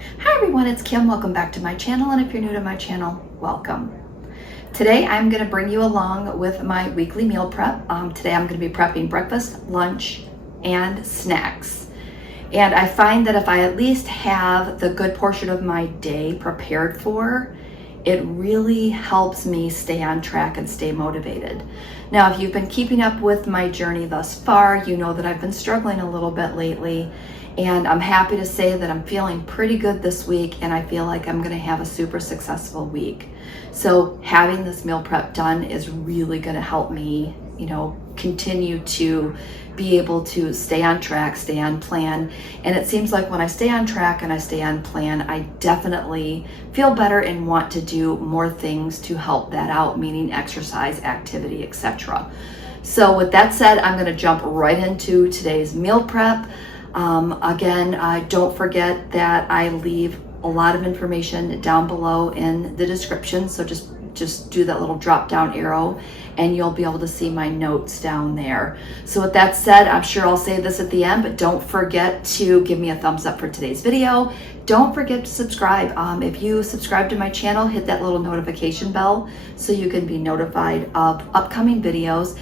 Hi everyone, it's Kim. Welcome back to my channel, and if you're new to my channel, welcome. Today I'm going to bring you along with my weekly meal prep. Today I'm going to be prepping breakfast, lunch, and snacks. And I find that if I at least have the good portion of my day prepared for, it really helps me stay on track and stay motivated. Now, if you've been keeping up with my journey thus far, you know that I've been struggling a little bit lately. And I'm happy to say that I'm feeling pretty good this week, and I feel like I'm going to have a super successful week. So having this meal prep done is really going to help me, continue to be able to stay on track, stay on plan. And it seems like when I stay on track and I stay on plan, I definitely feel better and want to do more things to help that out, meaning exercise, activity, etc. So with that said, I'm going to jump right into today's meal prep. Again, don't forget that I leave a lot of information down below in the description. So just do that little drop down arrow and you'll be able to see my notes down there. So with that said, I'm sure I'll say this at the end, but don't forget to give me a thumbs up for today's video. Don't forget to subscribe. If you subscribe to my channel, hit that little notification bell so you can be notified of upcoming videos.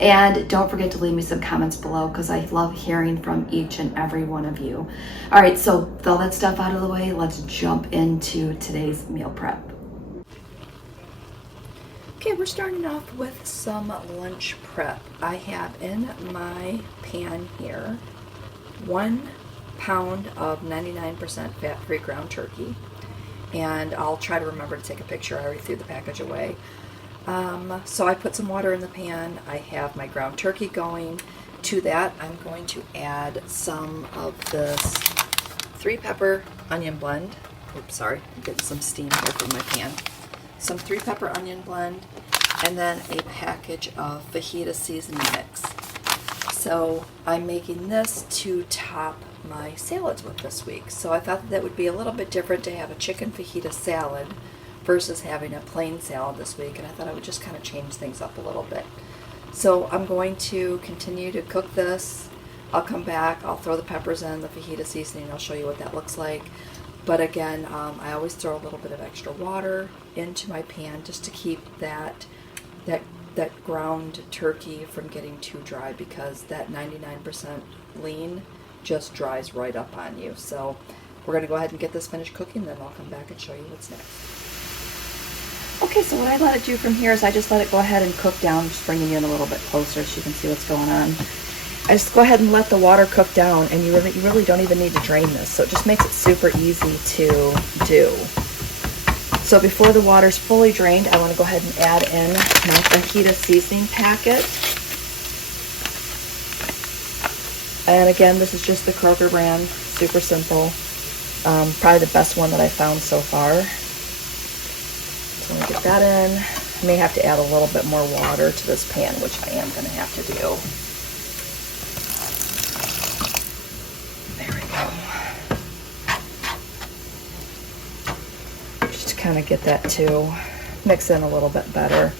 And don't forget to leave me some comments below because I love hearing from each and every one of you. All right, so with all that stuff out of the way, let's jump into today's meal prep. Okay, we're starting off with some lunch prep. I have in my pan here 1 pound of 99% fat-free ground turkey. And I'll try to remember to take a picture. I already threw the package away. So I put some water in the pan. I have my ground turkey going. To that, I'm going to add some of this 3-pepper onion blend. Oops, sorry, I'm getting some steam here from my pan. Some 3-pepper onion blend, and then a package of Fajita Seasoning mix. So I'm making this to top my salads with this week. So I thought that would be a little bit different to have a chicken fajita salad versus having a plain salad this week, and I thought I would just kind of change things up a little bit. So I'm going to continue to cook this. I'll come back, I'll throw the peppers in, the fajita seasoning, I'll show you what that looks like. But again, I always throw a little bit of extra water into my pan just to keep that ground turkey from getting too dry, because that 99% lean just dries right up on you. So we're going to go ahead and get this finished cooking, then I'll come back and show you what's next. Okay, so what I let it do from here is I just let it go ahead and cook down, just bringing you in a little bit closer so you can see what's going on. I just go ahead and let the water cook down, and you really don't even need to drain this, so it just makes it super easy to do. So before the water's fully drained, I want to go ahead and add in my Fajita seasoning packet. And again, this is just the Kroger brand, super simple. Probably the best one that I found so far. So I'm going to get that in. I may have to add a little bit more water to this pan, which I am going to have to do. There we go. Just to kind of get that to mix in a little bit better.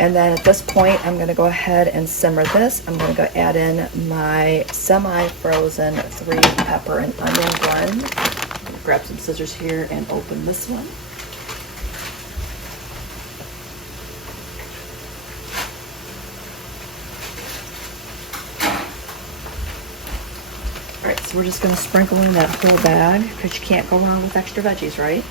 And then at this point, I'm going to go ahead and simmer this. I'm going to go add in my semi-frozen 3-pepper and onion blend. Grab some scissors here and open this one. Alright, so we're just going to sprinkle in that whole bag because you can't go wrong with extra veggies, right?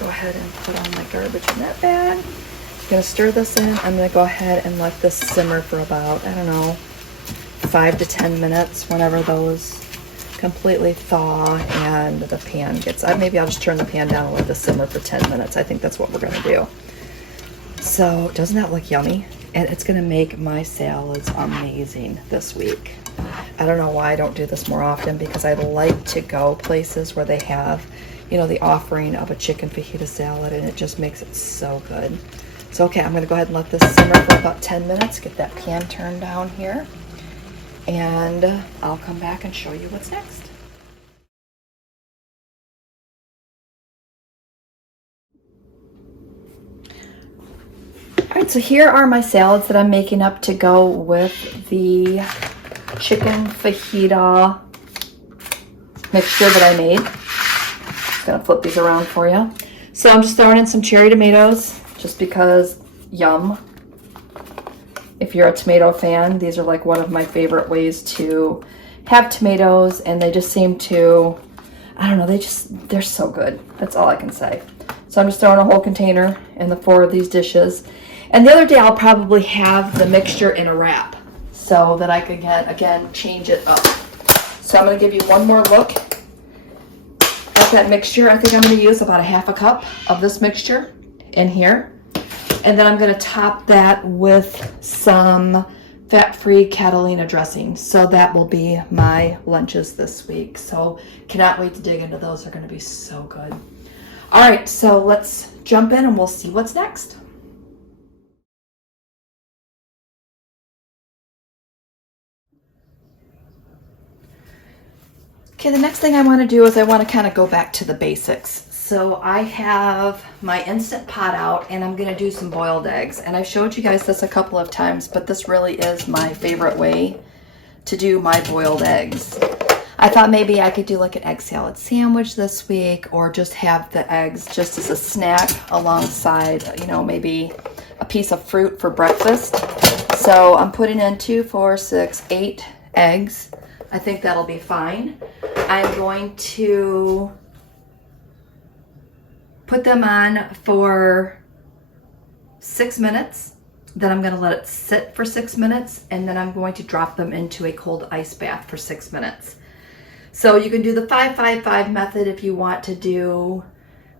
Go ahead and put all my garbage in that bag. I'm going to stir this in. I'm going to go ahead and let this simmer for about, 5 to 10 minutes, whenever those completely thaw and the pan gets, maybe I'll just turn the pan down and let this simmer for 10 minutes. I think that's what we're going to do. So doesn't that look yummy? And it's going to make my salads amazing this week. I don't know why I don't do this more often, because I like to go places where they have, the offering of a chicken fajita salad, and it just makes it so good. So okay, I'm going to go ahead and let this simmer for about 10 minutes, get that pan turned down here. And I'll come back and show you what's next. All right, so here are my salads that I'm making up to go with the chicken fajita mixture that I made. Just gonna flip these around for you. So I'm just throwing in some cherry tomatoes just because yum. If you're a tomato fan, these are like one of my favorite ways to have tomatoes, and they just seem to, I don't know, they're so good. That's all I can say. So I'm just throwing a whole container in the 4 of these dishes. And the other day I'll probably have the mixture in a wrap so that I can, again, change it up. So I'm going to give you one more look at that mixture. I think I'm going to use about a half a cup of this mixture in here. And then I'm going to top that with some fat-free Catalina dressing. So that will be my lunches this week. So cannot wait to dig into those. They're going to be so good. All right, so let's jump in and we'll see what's next. Okay, the next thing I want to do is I want to kind of go back to the basics. So I have my Instant Pot out and I'm going to do some boiled eggs. And I've showed you guys this a couple of times, but this really is my favorite way to do my boiled eggs. I thought maybe I could do like an egg salad sandwich this week, or just have the eggs just as a snack alongside, you know, maybe a piece of fruit for breakfast. So I'm putting in 2, 4, 6, 8 eggs. I think that'll be fine. I'm going to put them on for 6 minutes. Then I'm going to let it sit for 6 minutes, and then I'm going to drop them into a cold ice bath for 6 minutes. So you can do the 5-5-5 method if you want to do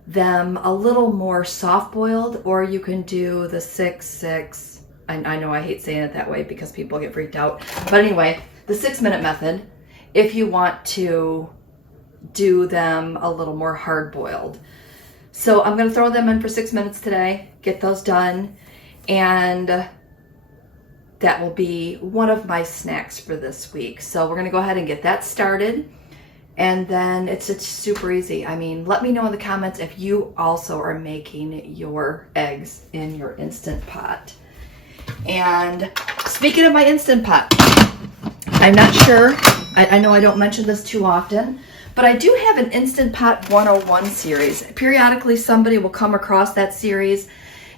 them a little more soft boiled, or you can do the 6-6. I know I hate saying it that way because people get freaked out. But anyway, the 6-minute method if you want to do them a little more hard boiled. So I'm going to throw them in for 6 minutes today, get those done, and that will be one of my snacks for this week. So we're going to go ahead and get that started. And then it's super easy. I mean, let me know in the comments if you also are making your eggs in your Instant Pot. And speaking of my Instant Pot, I'm not sure, I know I don't mention this too often, but I do have an Instant Pot 101 series. Periodically somebody will come across that series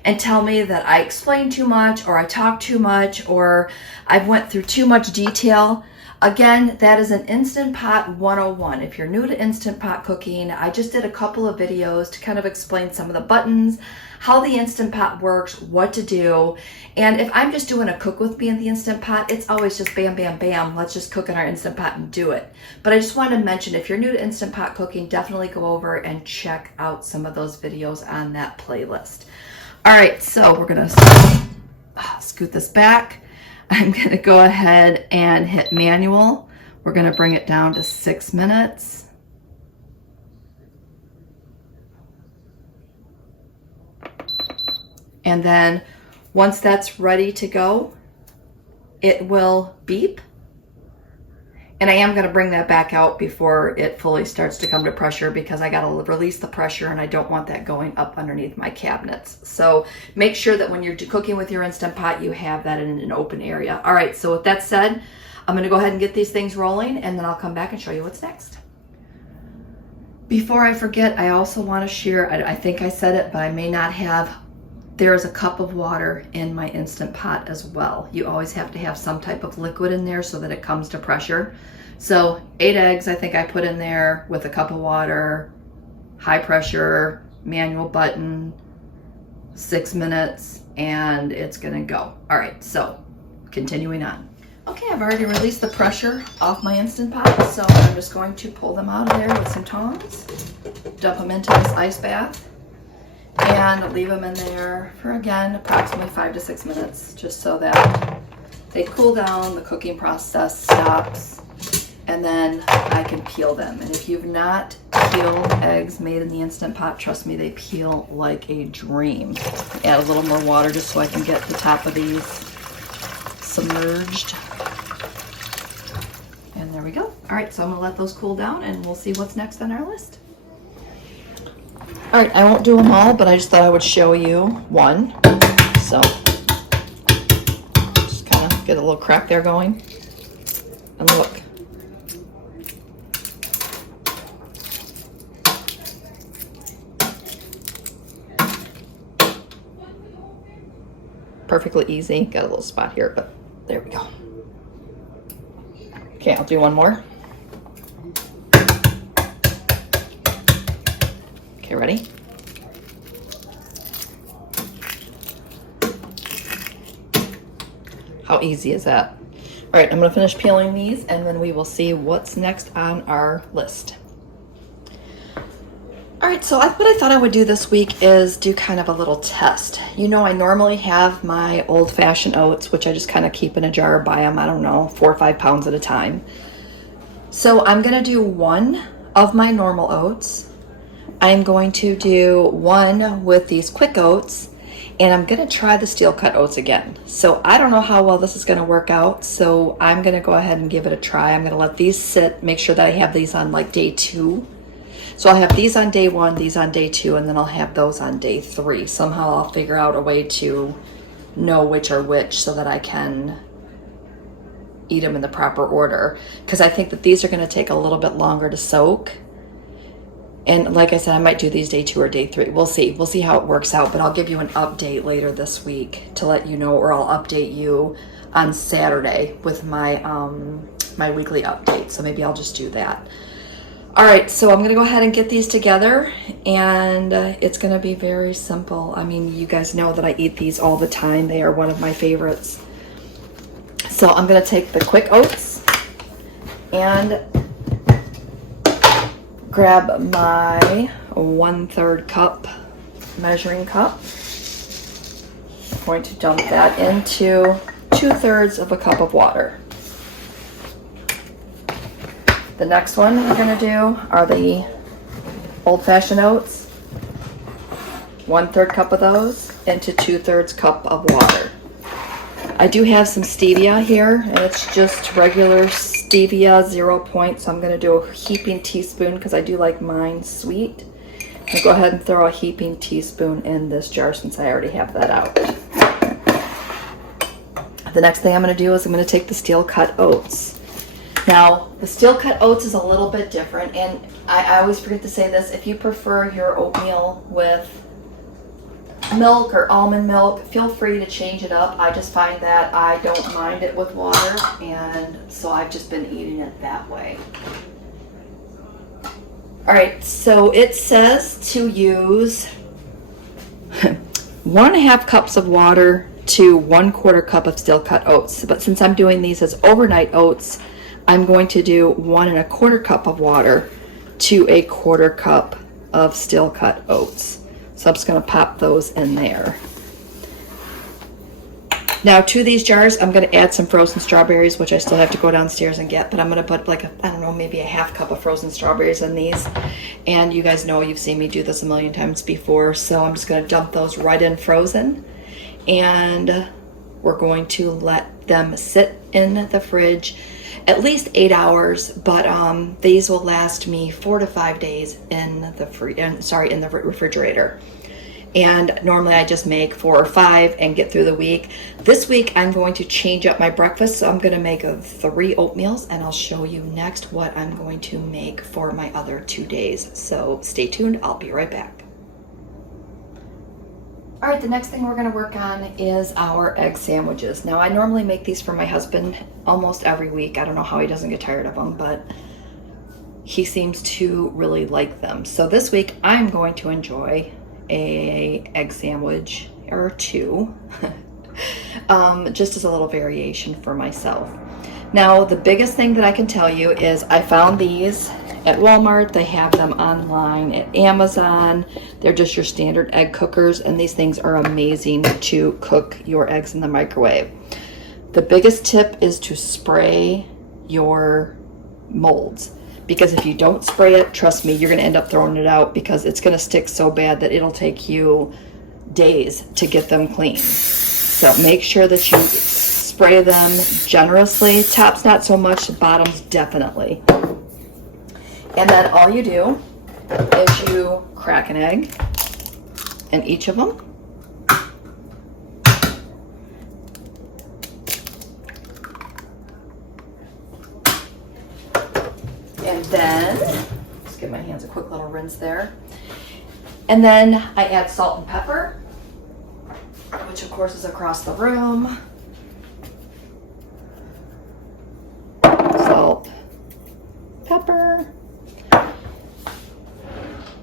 and tell me that I explain too much, or I talk too much, or I've went through too much detail. Again, that is an Instant Pot 101. If you're new to Instant Pot cooking, I just did a couple of videos to kind of explain some of the buttons, how the Instant Pot works, what to do. And if I'm just doing a cook with me in the Instant Pot, it's always just bam, bam, bam, let's just cook in our Instant Pot and do it. But I just wanted to mention, if you're new to Instant Pot cooking, definitely go over and check out some of those videos on that playlist. All right, so we're gonna scoot this back. I'm gonna go ahead and hit manual. We're gonna bring it down to 6 minutes. And then once that's ready to go, it will beep. And I am gonna bring that back out before it fully starts to come to pressure, because I gotta release the pressure and I don't want that going up underneath my cabinets. So make sure that when you're cooking with your Instant Pot, you have that in an open area. All right, so with that said, I'm gonna go ahead and get these things rolling, and then I'll come back and show you what's next. Before I forget, I also wanna share, I think I said it, but I may not have, there is a cup of water in my Instant Pot as well. You always have to have some type of liquid in there so that it comes to pressure. So 8 eggs I think I put in there with a cup of water, high pressure, manual button, 6 minutes, and it's gonna go. All right, so continuing on. Okay, I've already released the pressure off my Instant Pot, so I'm just going to pull them out of there with some tongs, dump them into this ice bath, and leave them in there for, again, approximately 5 to 6 minutes, just so that they cool down, the cooking process stops, and then I can peel them. And if you've not peeled eggs made in the Instant Pot, trust me, they peel like a dream. Add a little more water just so I can get the top of these submerged. And there we go. All right, so I'm gonna let those cool down and we'll see what's next on our list. All right, I won't do them all, but I just thought I would show you one. So just kind of get a little crack there going. And look. Perfectly easy. Got a little spot here, but there we go. Okay, I'll do one more. Okay, ready? How easy is that? All right, I'm gonna finish peeling these and then we will see what's next on our list. All right, so what I thought I would do this week is do kind of a little test. You know, I normally have my old-fashioned oats, which I just kind of keep in a jar, buy them, I don't know, 4 or 5 pounds at a time. So I'm gonna do one of my normal oats. I'm going to do one with these quick oats, and I'm gonna try the steel cut oats again. So I don't know how well this is gonna work out, so I'm gonna go ahead and give it a try. I'm gonna let these sit, make sure that I have these on like day 2. So I'll have these on day 1, these on day 2, and then I'll have those on day 3. Somehow I'll figure out a way to know which are which so that I can eat them in the proper order. Because I think that these are going to take a little bit longer to soak. And like I said, I might do these day 2 or day 3. We'll see. We'll see how it works out. But I'll give you an update later this week to let you know, or I'll update you on Saturday with my my weekly update. So maybe I'll just do that. All right, so I'm gonna go ahead and get these together, and it's gonna be very simple. I mean, you guys know that I eat these all the time. They are one of my favorites. So I'm gonna take the quick oats and grab my 1/3 cup measuring cup. I'm going to dump that into 2/3 of a cup of water. The next one we're going to do are the old-fashioned oats. 1/3 cup of those into 2/3 cup of water. I do have some stevia here, and it's just regular stevia, 0 point, so I'm going to do a heaping teaspoon because I do like mine sweet. I'll go ahead and throw a heaping teaspoon in this jar since I already have that out. The next thing I'm going to do is I'm going to take the steel cut oats. Now, the steel cut oats is a little bit different, and I always forget to say this. If you prefer your oatmeal with milk or almond milk, feel free to change it up. I just find that I don't mind it with water, and so I've just been eating it that way. All right, so it says to use 1.5 cups of water to 1/4 cup of steel cut oats. But since I'm doing these as overnight oats, I'm going to do 1.25 cup of water to 1/4 cup of steel cut oats. So I'm just going to pop those in there. Now to these jars, I'm going to add some frozen strawberries, which I still have to go downstairs and get, but I'm going to put like, I don't know, maybe 1/2 cup of frozen strawberries in these. And you guys know, you've seen me do this a million times before, so I'm just going to dump those right in frozen. And we're going to let them sit in the fridge at least 8 hours, but these will last me 4 to 5 days in the refrigerator. And normally I just make 4 or 5 and get through the week. This week I'm going to change up my breakfast, so I'm going to make 3 oatmeals, and I'll show you next what I'm going to make for my other 2 days. So stay tuned, I'll be right back. All right, the next thing we're going to work on is our egg sandwiches. Now, I normally make these for my husband almost every week. I don't know how he doesn't get tired of them, but he seems to really like them. So this week, I'm going to enjoy an egg sandwich or 2, just as a little variation for myself. Now, the biggest thing that I can tell you is I found these at Walmart. They have them online at Amazon. They're just your standard egg cookers, and these things are amazing to cook your eggs in the microwave. The biggest tip is to spray your molds, because if you don't spray it, trust me, you're going to end up throwing it out because it's going to stick so bad that it'll take you days to get them clean. So make sure that you spray them generously. Tops not so much, bottoms definitely. And then all you do is you crack an egg in each of them. then, just give my hands a quick little rinse there. And then I add salt and pepper, which of course is across the room. Salt, pepper.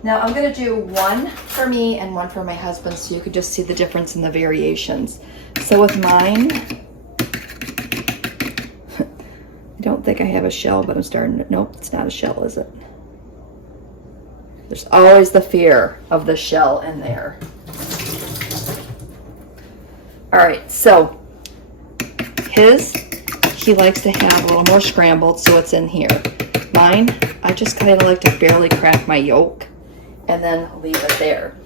Now I'm gonna do one for me and one for my husband so you could just see the difference in the variations. So with mine, I don't think I have a shell, but I'm starting to, nope, it's not a shell, is it? There's always the fear of the shell in there. All right, so he likes to have a little more scrambled, so it's in here. Mine, I just kind of like to barely crack my yolk and then leave it there.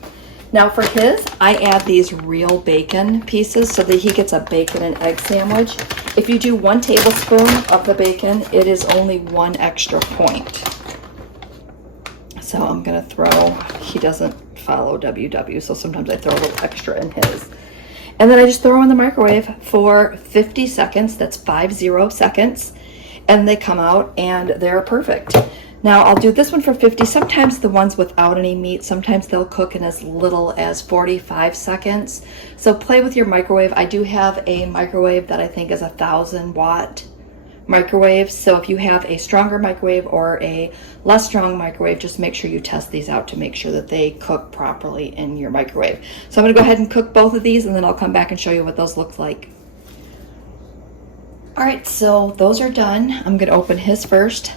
Now for his, I add these real bacon pieces so that he gets a bacon and egg sandwich. If you do 1 tablespoon of the bacon, it is only 1 extra point. So I'm gonna throw, he doesn't follow WW, so sometimes I throw a little extra in his. And then I just throw them in the microwave for 50 seconds, that's 50 seconds, and they come out and they're perfect. Now I'll do this one for 50. Sometimes the ones without any meat, sometimes they'll cook in as little as 45 seconds. So play with your microwave. I do have a microwave that I think is 1,000-watt microwave. So if you have a stronger microwave or a less strong microwave, just make sure you test these out to make sure that they cook properly in your microwave. So I'm gonna go ahead and cook both of these and then I'll come back and show you what those look like. All right, so those are done. I'm gonna open his first.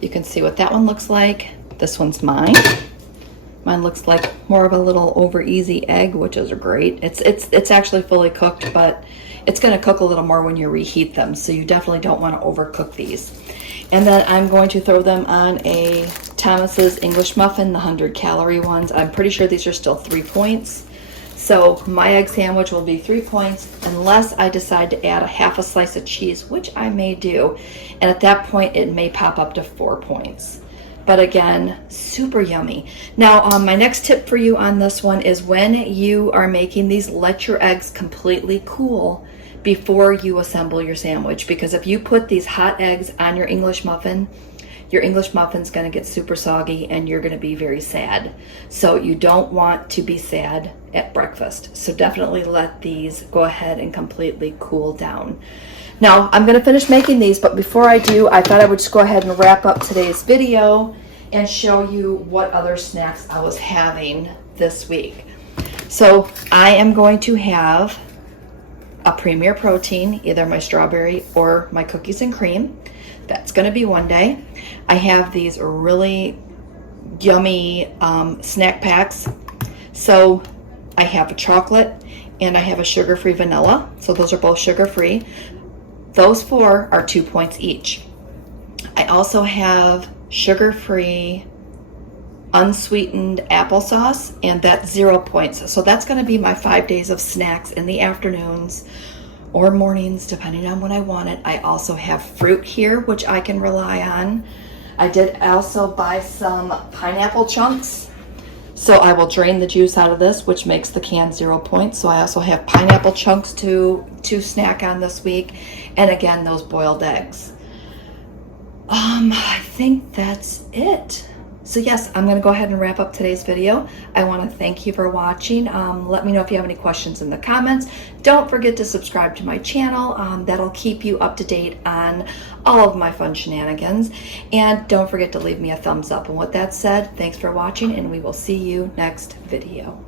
You can see what that one looks like. This one's mine. Mine looks like more of a little over easy egg, which is great. It's actually fully cooked, but it's gonna cook a little more when you reheat them, so you definitely don't wanna overcook these. And then I'm going to throw them on a Thomas's English muffin, the 100-calorie ones. I'm pretty sure these are still 3 points. So my egg sandwich will be 3 points unless I decide to add a half a slice of cheese, which I may do. And at that point, it may pop up to 4 points. But again, super yummy. Now, my next tip for you on this one is when you are making these, let your eggs completely cool before you assemble your sandwich. Because if you put these hot eggs on your English muffin's gonna get super soggy and you're gonna be very sad. So you don't want to be sad at breakfast. So definitely let these go ahead and completely cool down. Now I'm gonna finish making these, but before I do, I thought I would just go ahead and wrap up today's video and show you what other snacks I was having this week. So I am going to have a Premier Protein, either my strawberry or my cookies and cream. That's gonna be one day. I have these really yummy snack packs. So I have a chocolate and I have a sugar-free vanilla. So those are both sugar-free. Those 4 are 2 points each. I also have sugar-free unsweetened applesauce, and that's 0 points. So that's gonna be my 5 days of snacks in the afternoons or mornings, depending on when I want it. I also have fruit here, which I can rely on. I did also buy some pineapple chunks. So I will drain the juice out of this, which makes the can 0 points. So I also have pineapple chunks to snack on this week. And again, those boiled eggs. I think that's it. So yes, I'm gonna go ahead and wrap up today's video. I wanna thank you for watching. Let me know if you have any questions in the comments. Don't forget to subscribe to my channel. That'll keep you up to date on all of my fun shenanigans. And don't forget to leave me a thumbs up. And with that said, thanks for watching and we will see you next video.